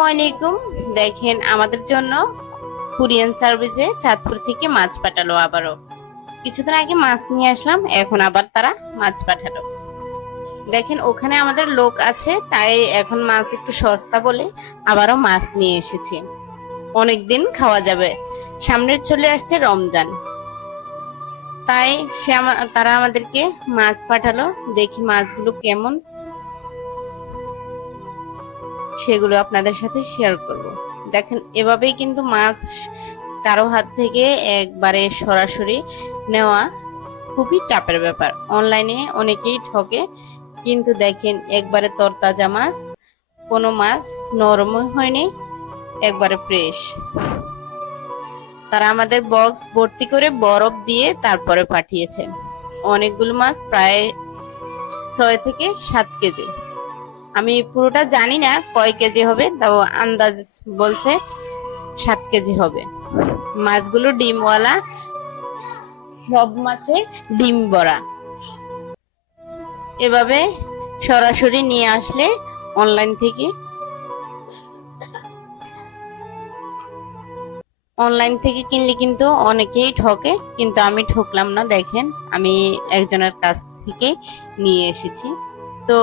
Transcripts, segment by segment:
আসসালামু আলাইকুম। দেখেন, আমাদের জন্য কুরিয়ান সার্ভিসে চাঁদপুর থেকে মাছ পাঠালো আবারও। কিছুদিন আগে মাছ নিয়ে আসলাম, এখন আবার তারা মাছ পাঠালো। দেখেন, ওখানে আমাদের লোক আছে, তাই এখন মাছ একটু সস্তা বলে আবারও মাছ নিয়ে এসেছি। অনেকদিন খাওয়া যাবে। সামনে চলে আসছে রমজান। তাই সে তারা আমাদেরকে মাছ পাঠালো, দেখি মাছগুলো কেমন সেগুলো আপনাদের সাথে শেয়ার করব। দেখেন, এভাবেই কিন্তু মাছ কারও হাত থেকে একবারে সরাসরি নেওয়া খুবই চাপের ব্যাপার। অনলাইনে অনেকেই ঠকে, কিন্তু দেখেন, একবারে তরতাজা মাছ, কোনো মাছ নরম হয়নি, একবারে ফ্রেশ তারা আমাদের বক্স ভর্তি করে বরফ দিয়ে তারপরে পাঠিয়েছে। অনেকগুলো মাছ প্রায় ছয় থেকে সাত কেজি। আমি পুরোটা জানি না, কয় কেজি হবে, তাও আন্দাজ বলছে সাত কেজি হবে। মাছগুলো ডিমওয়ালা, সব মাছে ডিম বড়া। এভাবে সরাসরি নিয়ে আসলে অনলাইন থেকে অনলাইন থেকে কিনলে কিন্তু অনেকেই ঠকে, কিন্তু আমি ঠকলাম না, দেখেন, আমি একজনের কাছ থেকে নিয়ে এসেছি। তো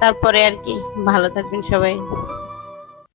তারপরে আর কি ভালো থাকবেন সবাই।